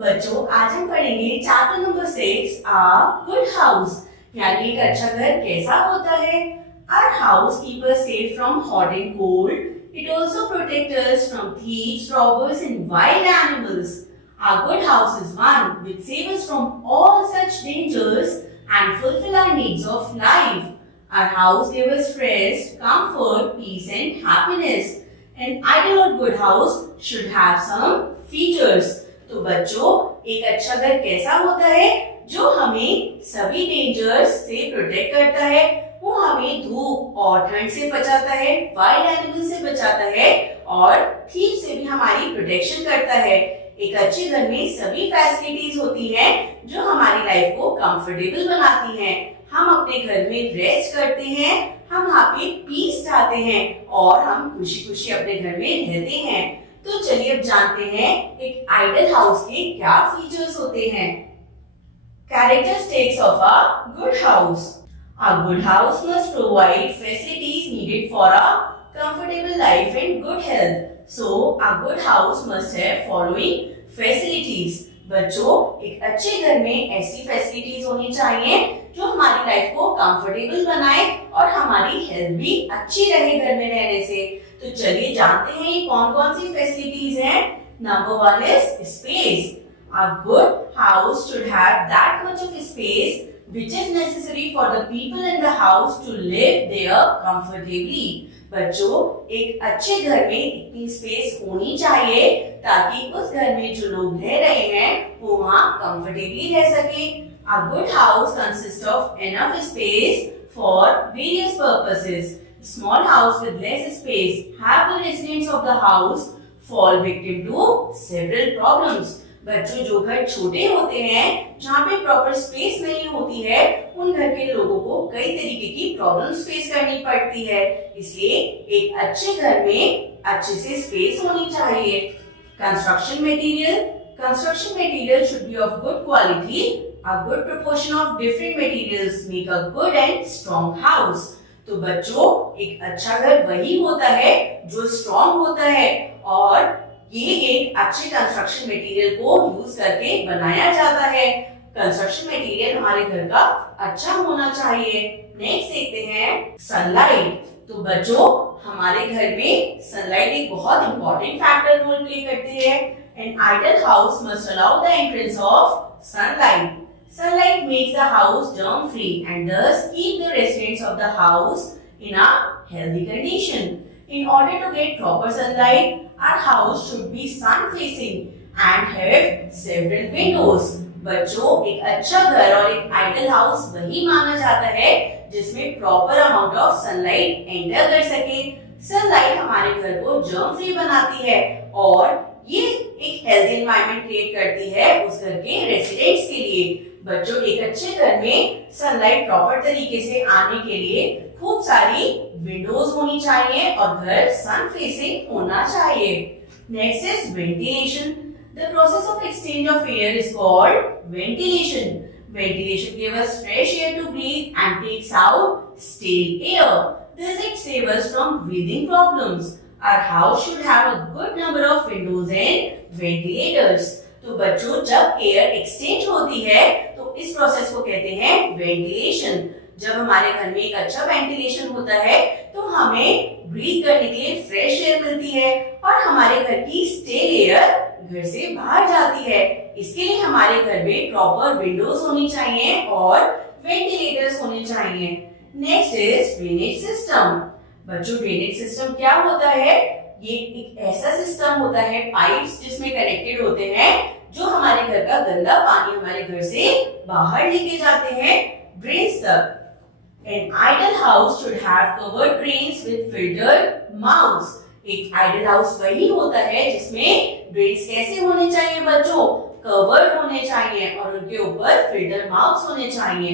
बच्चों आज हम पढ़ेंगे चैप्टर नंबर 6 आ गुड हाउस यानी एक अच्छा घर कैसा होता है। Our house keeps us safe from hot and cold. It also protects us from thieves, robbers and wild animals. Our good house is one which saves us from all such dangers and fulfill our needs of life. Our house gives us rest, comfort, peace and happiness. An ideal or good house should have some features. तो बच्चों एक अच्छा घर कैसा होता है जो हमें सभी डेंजर्स से प्रोटेक्ट करता है, वो हमें धूप और ठंड से बचाता है, वाइल्ड एनिमल से बचाता है और थीफ से भी हमारी प्रोटेक्शन करता है। एक अच्छे घर में सभी फैसिलिटीज होती हैं जो हमारी लाइफ को कंफर्टेबल बनाती हैं। हम अपने घर में रेस्ट करते हैं, हम वहाँ पे पीस चाहते हैं और हम खुशी खुशी अपने घर में रहते हैं। तो चलिए अब जानते हैं एक आइडियल हाउस के क्या फीचर्स होते हैं। Characteristics of a good house. A good house must provide facilities needed for a comfortable life and good health. So, a good house must have following facilities. बच्चों एक अच्छे घर में ऐसी फैसिलिटीज होनी चाहिए जो हमारी लाइफ को कंफर्टेबल बनाए और हमारी हेल्थ भी अच्छी रहे घर में रहने से। तो चलिए जानते हैं ये कौन कौन सी फैसिलिटीज हैं। Number 1 is space. A good house should have that much of space which is necessary for the people in the house to live there comfortably. बच्चों एक अच्छे घर में इतनी स्पेस होनी चाहिए ताकि उस घर में जो लोग रह रहे हैं वो वहाँ कंफर्टेबली रह सके। A good house consists of enough space for various purposes. Small house with less space have the residents of the house fall victim to several problems. बच्चों जो घर छोटे होते हैं जहाँ पे प्रॉपर स्पेस नहीं होती है उन घर के लोगों को कई तरीके की प्रॉब्लम्स फेस करनी पड़ती है। इसलिए एक अच्छे घर में अच्छे से स्पेस होनी चाहिए। Construction material should be of good quality. A good proportion of different materials make a good and strong house. तो बच्चों एक अच्छा घर वही होता है जो स्ट्रॉन्ग होता है और ये एक अच्छे कंस्ट्रक्शन मटेरियल को यूज करके बनाया जाता है। कंस्ट्रक्शन मटेरियल हमारे घर का अच्छा होना चाहिए। नेक्स्ट देखते हैं सनलाइट। तो बच्चों हमारे घर में सनलाइट एक बहुत इंपॉर्टेंट फैक्टर रोल प्ले करती है। An ideal house must allow the entrance of sunlight. Sunlight makes the house germ free and thus keep the residents of the house in a healthy condition. In order to get proper sunlight, our house should be sun facing and have several windows. बच्चों एक अच्छा घर और एक ideal house वही माना जाता है जिसमें proper amount of sunlight enter कर सके। सनलाइट हमारे घर को जर्म फ्री बनाती है और ये एक हेल्दी एनवायरनमेंट क्रिएट करती है उस घर के रेसिडेंट्स के लिए। बच्चों एक अच्छे घर में सनलाइट प्रॉपर तरीके से आने के लिए खूब सारी विंडोज होनी चाहिए और घर सन फेसिंग होना चाहिए। Next is ventilation. The process of exchange of air is called ventilation. Ventilation gives us fresh air to breathe and takes out stale air. Thus it saves us from breathing problems. Our house should have a good number of windows and ventilators. तो बच्चों जब air exchange होती है तो इस process को कहते हैं वेंटिलेशन। जब हमारे घर में एक अच्छा वेंटिलेशन होता है तो हमें ब्रीथ करने के लिए फ्रेश एयर मिलती है और हमारे घर की स्टेल एयर घर से बाहर जाती है। इसके लिए हमारे घर में प्रॉपर विंडोज होनी चाहिए और वेंटिलेटर्स होने चाहिए। Next is drainage system. बच्चों ड्रेनेज सिस्टम क्या होता है? ये एक ऐसा सिस्टम होता है पाइप्स जिसमें कनेक्टेड होते हैं जो हमारे घर का गंदा पानी हमारे घर से बाहर लेके जाते हैं ड्रेन्स तक। An ideal house should have covered drains with filtered mouths. एक आइडियल हाउस वही होता है जिसमें ड्रेन्स कैसे होने चाहिए बच्चों? कवर्ड होने चाहिए और उनके ऊपर फिल्टर माउथ्स होने चाहिए।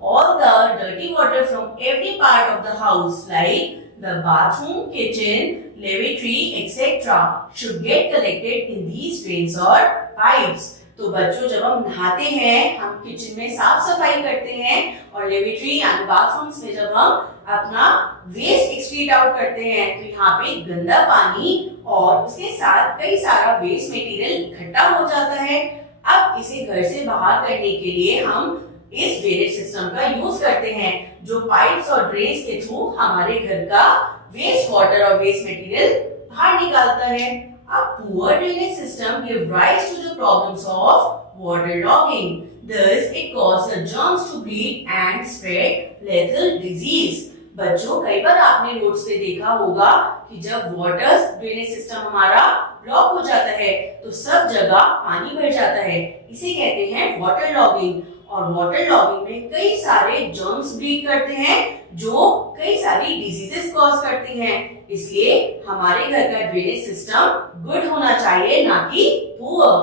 All the dirty water from every part of the house like the bathroom, kitchen, lavatory, etc. should get collected in these drains or pipes. तो बच्चों जब हम नहाते हैं हम किचन में साफ सफाई करते हैं और लेवेटरी यानी बाथरूम्स में जब हम अपना वेस्ट एक्सक्रीट आउट करते हैं तो यहाँ पे गंदा पानी और उसके साथ कई सारा वेस्ट मटेरियल इकट्ठा हो जाता है। अब इसे घर से बाहर करने के लिए हम इस ड्रेनेज सिस्टम का यूज करते हैं, जो पाइप्स और ड्रेन्स के थ्रू हमारे घर का वेस्ट वाटर और वेस्ट मटेरियल बाहर निकालता है। A poor drainage system gives rise to the problems of waterlogging. Thus, it causes germs to breed and spread lethal disease. बच्चों, कई बार आपने नोट्स पे देखा होगा कि जब वाटर ड्रेनेज सिस्टम हमारा ब्लॉक हो जाता है तो सब जगह पानी भर जाता है। इसे कहते हैं वाटर लॉगिंग। और वाटर लॉगिंग में कई सारे जर्म्स ब्रीड करते हैं जो कई सारी डिजीजेस कॉज करते हैं। इसलिए हमारे घर का ड्रेनेज सिस्टम गुड होना चाहिए, ना कि पुअर।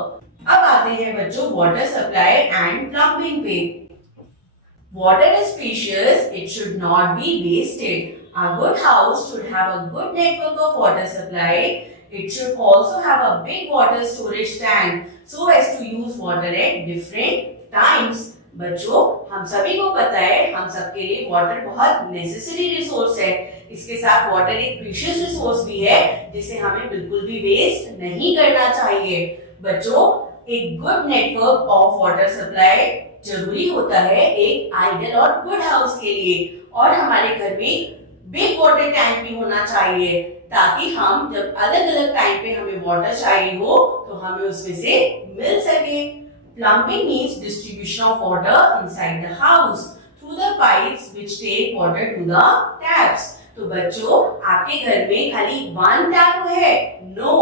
अब आते हैं बच्चों वाटर सप्लाई एंड प्लम्बिंग पे। Water is precious, it should not be wasted. A good house should have a good network of water supply. It should also have a big water storage tank so as to use water at different times. बच्चों, हम सभी को पता है हम सबके लिए water बहुत नेसेसरी रिसोर्स है। इसके साथ वाटर एक प्रीशियस रिसोर्स भी है जिसे हमें बिल्कुल भी वेस्ट नहीं करना चाहिए। बच्चों, एक good network of water supply जरूरी होता है एक आइडियल और गुड हाउस के लिए। और हमारे घर में बिग वाटर टैंक भी होना चाहिए ताकि हम जब अलग अलग टाइम पे हमें वाटर चाहिए हो तो हमें उसमें से मिल सके। Plumbing means distribution of water inside the house through the pipes which take water to the taps. तो बच्चों, आपके घर में खाली वन टैप है? नो,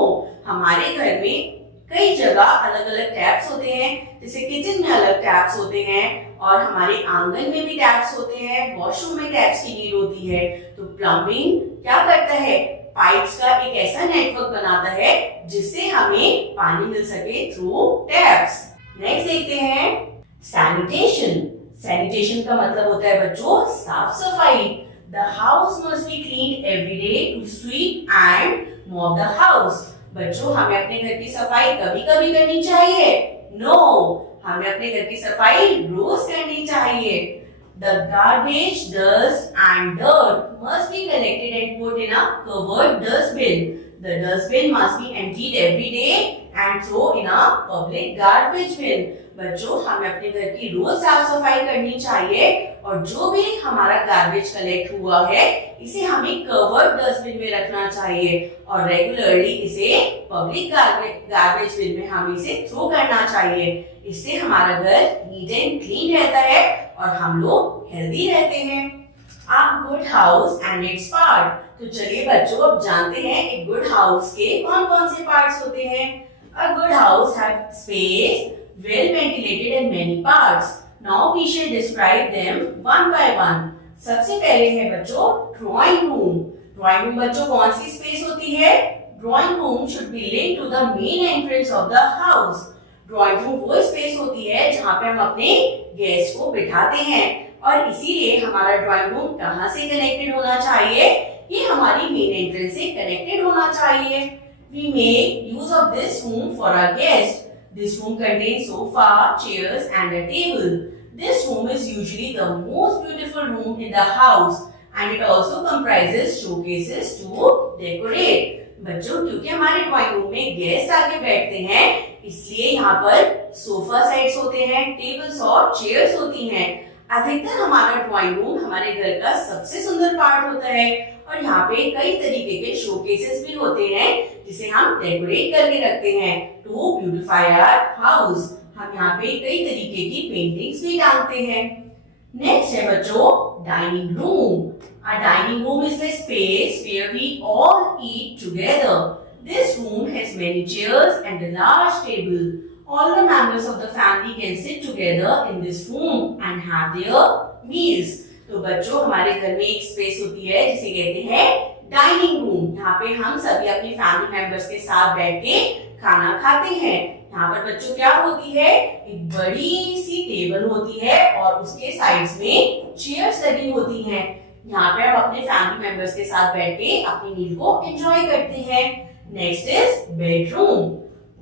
हमारे घर में कई जगह अलग अलग टैप्स होते हैं। जैसे किचन में अलग टैप्स होते हैं और हमारे आंगन में भी टैप्स होते हैं, वॉशरूम में टैप्स की नीड होती है। तो प्लम्बिंग क्या करता है? पाइप्स का एक ऐसा नेटवर्क बनाता है जिससे हमें पानी मिल सके थ्रू टैप्स। नेक्स्ट देखते हैं सैनिटेशन। सैनिटेशन का मतलब होता है बच्चों साफ सफाई। The house must be cleaned every day to sweep and mop the house. बच्चों, हमें अपने घर की सफाई कभी कभी करनी चाहिए? नो, हमें अपने घर की सफाई रोज करनी चाहिए। The garbage, dust and dirt must be collected and put in a covered dustbin. The dustbin must be emptied every day and thrown in a public garbage bin. बच्चों, हमें अपने घर की रोज साफ सफाई करनी चाहिए और जो भी हमारा गार्बेज कलेक्ट हुआ है इसे हमें कवर्ड डस्टबिन में रखना चाहिए और रेगुलरली इसे पब्लिक गार्बेज बिन में हमें इसे थ्रो करना चाहिए। इससे हमारा घर नीट एंड क्लीन रहता है और हम लोग हेल्दी रहते हैं। A good house and its part। तो चलिए बच्चों, अब जानते हैं एक गुड हाउस के कौन कौन से पार्ट्स होते हैं। A good house have space, well ventilated and many parts. Now we shall describe them one by one. सबसे पहले है बच्चों ड्राइंग रूम। ड्राइंग रूम बच्चों कौन सी स्पेस होती है? Drawing room should be linked to the main entrance of the house. Drawing room वो space होती है जहाँ पे हम अपने गेस्ट को बिठाते हैं और इसीलिए हमारा ड्राइंग रूम कहाँ से कनेक्टेड होना चाहिए? ये हमारी मेन एंट्रेंस से कनेक्टेड होना चाहिए। We make use of this room for our guests. This room contains sofa, chairs and a table. This room is usually the most beautiful room in the house and it also comprises showcases to decorate. बच्चों, क्योंकि हमारे drawing room में guest आके बैठते हैं इसलिए यहाँ पर सोफा सेट्स होते हैं, टेबल्स और चेयर्स होती हैं। अधिकतर हमारा ड्राइंग रूम हमारे घर का सबसे सुंदर पार्ट होता है और यहाँ पे कई तरीके के शोकेसेस भी होते हैं जिसे हम डेकोरेट करके रखते हैं टू ब्यूटिफाई आवर हाउस। हम यहाँ पे कई तरीके की पेंटिंग्स भी डालते हैं। नेक्स्ट है बच्चों dining room. A dining room is the space where we all eat together. This room has many chairs and a large table. All the members of the family can sit together in this room and have their meals. तो बच्चों, हमारे घर में एक space होती है जिसे कहते हैं डाइनिंग रूम। यहाँ पे हम सभी अपनी फैमिली मेंबर्स के साथ बैठ के खाना खाते हैं। यहाँ पर बच्चों क्या होती है? एक बड़ी सी टेबल होती है और उसके साइड्स में चेयर्स लगी होती हैं। यहाँ पे हम अपने फैमिली मेंबर्स के साथ बैठ के अपनी मील को एंजॉय करते हैं। Next is bedroom.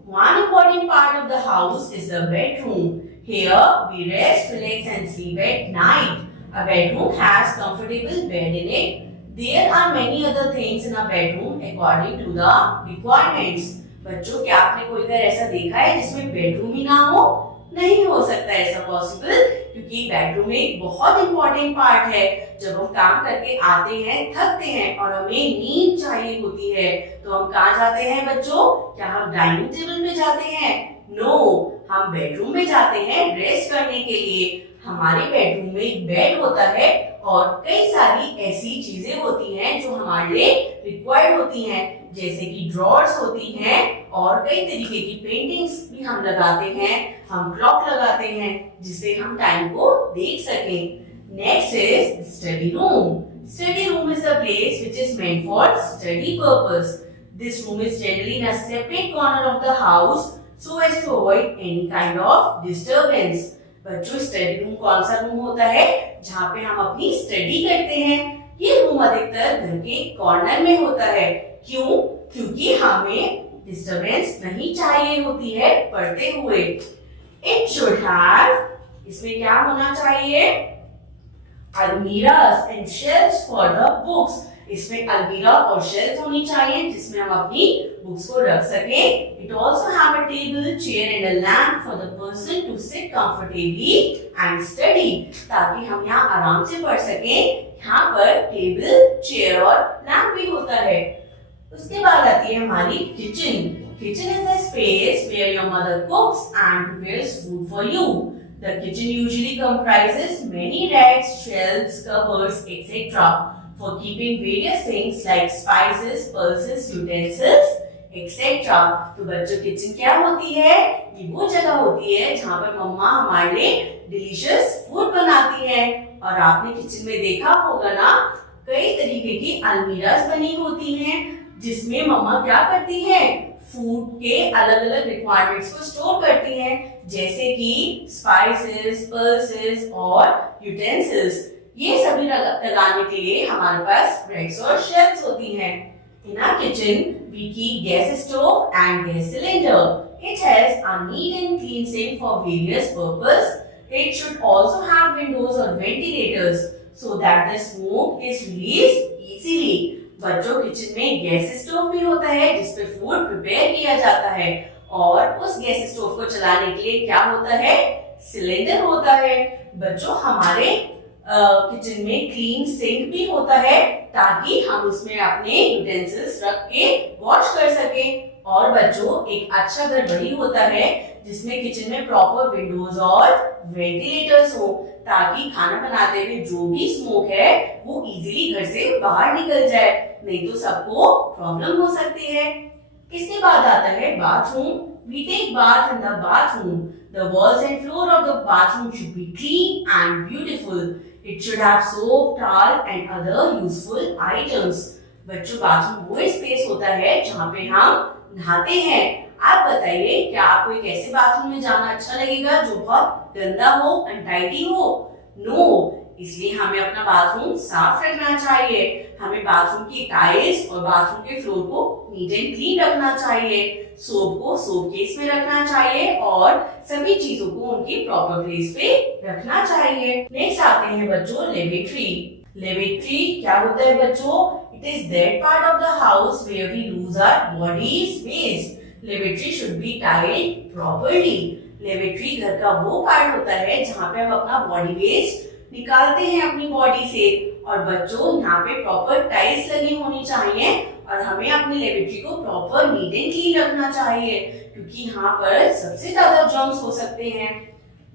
One important part of the house is the bedroom. Here we rest, relax and sleep at night. A bedroom has comfortable bed in it. There are many other things in a bedroom according to the requirements. बच्चों, क्या आपने कोई घर ऐसा देखा है जिसमें bedroom ही ना हो? नहीं हो सकता ऐसा पॉसिबल, क्योंकि बेडरूम एक बहुत इंपॉर्टेंट पार्ट है। जब हम काम करके आते हैं, थकते हैं और हमें नींद चाहिए होती है, तो हम कहाँ जाते हैं बच्चों? क्या हम डाइनिंग टेबल में जाते हैं? नो, हम बेडरूम में जाते हैं रेस्ट करने के लिए। हमारे बेडरूम में एक बेड होता है और कई सारी ऐसी चीजें होती हैं जो हमारे लिए रिक्वायर्ड होती हैं, जैसे कि ड्रॉर्स होती हैं और कई तरीके की पेंटिंग्स भी हम लगाते हैं। हम क्लॉक लगाते हैं जिससे हम टाइम को देख सकें। Next is study room. Study room is a place which is meant for study purpose. This room is generally in a separate corner of the house so as to avoid any kind of disturbance. बच्चों, study room कौन सा room होता है जहाँ पे हम अपनी study करते हैं? ये रूम अधिकतर घर के कॉर्नर में होता है। क्यों? क्योंकि हमें डिस्टरबेंस नहीं चाहिए होती है पढ़ते हुए। It should have, इसमें क्या होना चाहिए? अलमीरास and shelves for the books. इसमें अलमीरा और शेल्फ होनी चाहिए जिसमें हम अपनी बुक्स को रख सकें। It also have a table, chair and a lamp for the person to sit comfortably and study, ताकि हम यहाँ आराम से पढ़ सकें। यहाँ पर टेबल, चेयर और लैंप भी होता है। उसके बाद आती है हमारी kitchen. Kitchen is the space where your mother cooks and prepares food for you. The kitchen usually comprises many racks, shelves, cupboards, etc. for keeping various things like spices, pulses, utensils, etc. तो बच्चों, kitchen क्या होती है? ये वो जगह होती है जहाँ पर मम्मा हमारे लिए डिलीशियस फूड बनाती है। और आपने किचन में देखा होगा ना, कई तरीके की अलमीरास बनी होती हैं जिसमें मम्मा क्या करती हैं? फूड के अलग अलग रिक्वायरमेंट्स को स्टोर करती हैं, जैसे कि स्पाइसेस, पल्सेस और यूटेंसिल्स। ये सभी लगाने के लिए हमारे पास रैक्स और शेल्फ्स होती हैं। In our kitchen, we keep gas stove and gas cylinder. It has a neat and clean sink for various purpose. It should also have windows or ventilators so that the smoke is released easily. बच्चों, kitchen में gas stove भी होता है जिसपे food prepare किया जाता है, और उस गैस स्टोव को चलाने के लिए क्या होता है? सिलेंडर होता है। बच्चों, हमारे किचन में क्लीन सिंक भी होता है ताकि हम उसमें अपने यूटेंसिल्स रख के वॉश कर सकें। और बच्चों, एक अच्छा घर वही होता है जिसमें किचन में प्रॉपर विंडोज और वेंटिलेटर्स हो, ताकि खाना बनाते हुए जो भी स्मोक है वो इजीली घर से बाहर निकल जाए, नहीं तो सबको प्रॉब्लम हो सकती है। इसके बाद आता है bathroom. We take bath in the bathroom. The walls and floor of the bathroom should be clean and beautiful. It should have soap, towel and other useful items. बच्चों, बाथरूम वो स्पेस होता है जहाँ पे हम नहाते हैं। आप बताइए, क्या आपको एक ऐसे बाथरूम में जाना अच्छा लगेगा जो बहुत गंदा हो, अनटाइडी हो? नो, इसलिए हमें अपना बाथरूम साफ रखना चाहिए। हमें बाथरूम की टाइल्स और बाथरूम के फ्लोर को नीट एंड क्लीन रखना चाहिए। सोप को सोप केस में रखना चाहिए और सभी चीजों को उनकी प्रॉपर प्लेस पे रखना चाहिए। नेक्स्ट आते हैं बच्चों लेवेट्री। लेवेट्री क्या होता है बच्चों? It is that part of the house where we lose our bodies waste. Lavatory should be tiled properly. Lavatory घर का वो पार्ट होता है जहाँ पे हम अपना बॉडी वेस्ट निकालते हैं अपनी बॉडी से। और बच्चों, यहाँ पे प्रॉपर टाइल्स लगी होनी चाहिए और हमें अपनी लेवेट्री को प्रॉपर नीट एंड क्लीन रखना चाहिए, क्योंकि यहाँ पर सबसे ज्यादा जर्म्स हो सकते हैं।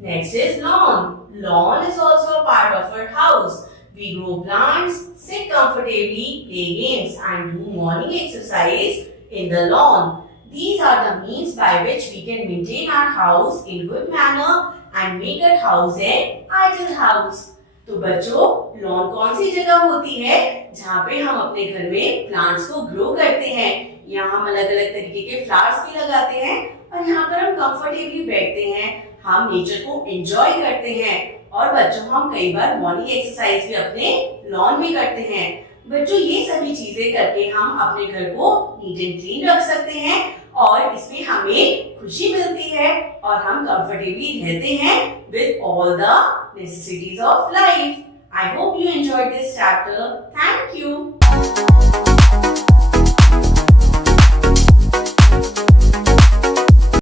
Next is lawn. Lawn is also a part of our house. We grow plants, sit comfortably, play games and do morning exercise in the lawn. These are the means by which we can maintain our house in good manner and make our house an ideal house. तो बच्चों, lawn कौन सी जगह होती है जहाँ पे हम अपने घर में प्लांट्स को ग्रो करते हैं। यहाँ हम अलग अलग तरीके के फ्लावर्स भी लगाते हैं और यहाँ पर हम कंफर्टेबली बैठते हैं, हम नेचर को एंजॉय करते हैं। और बच्चों, हम कई बार मॉर्निंग एक्सरसाइज भी अपने लॉन में करते हैं। बच्चों, ये सभी चीजें करके हम अपने घर को नीट एंड क्लीन रख सकते हैं और इसमें हमें खुशी मिलती है और हम कंफर्टेबली रहते हैं with all the necessities of life. I hope you enjoyed this chapter. Thank you.